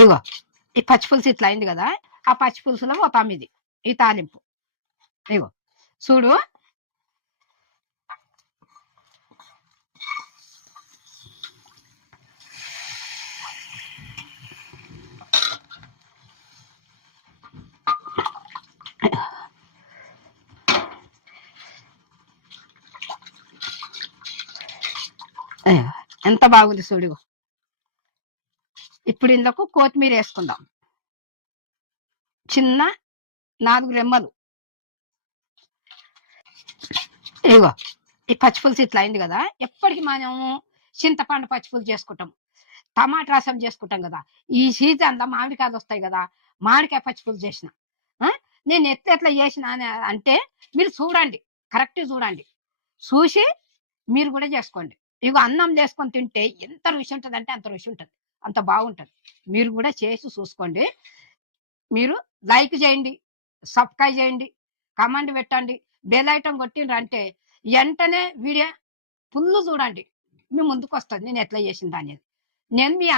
ఇగో ఈ పచ్చి పులుసు ఇట్లా అయింది కదా, ఆ పచ్చి పులుసులో పోతాం ఇది, ఈ తాలింపు. ఇగో చూడు. ఎంత బాగుంది చూడు. ఇప్పుడు ఇందుకు కొత్తిమీర వేసుకుందాం, చిన్న 4 రెమ్మలు. ఇగో ఈ పచ్చిపులుసు ఇట్లా అయింది కదా, ఎప్పటికి మనము చింతపండు పచ్చిపులుసు చేసుకుంటాం, టమాటా రసం చేసుకుంటాం కదా. ఈ సీజన్లో మామిడికాయలు వస్తాయి కదా, మామిడికాయ పచ్చిపులుసు చేసిన. నేను ఎట్లా చేసిన అంటే మీరు చూడండి, కరెక్ట్ చూడండి, చూసి మీరు కూడా చేసుకోండి. ఇగో అన్నం చేసుకొని తింటే ఎంత రుచి ఉంటుంది అంటే అంత రుచి ఉంటుంది, అంత బాగుంటుంది. మీరు కూడా చేసి చూసుకోండి. మీరు లైక్ చేయండి, సబ్స్క్రైబ్ చేయండి, కమెంట్ పెట్టండి, బెల్ ఐటమ్ కొట్టిండ్రు అంటే వెంటనే వీడియో ఫుల్ చూడండి, మీ ముందుకు వస్తుంది నేను ఎట్లా చేసింది అనేది. నేను మీ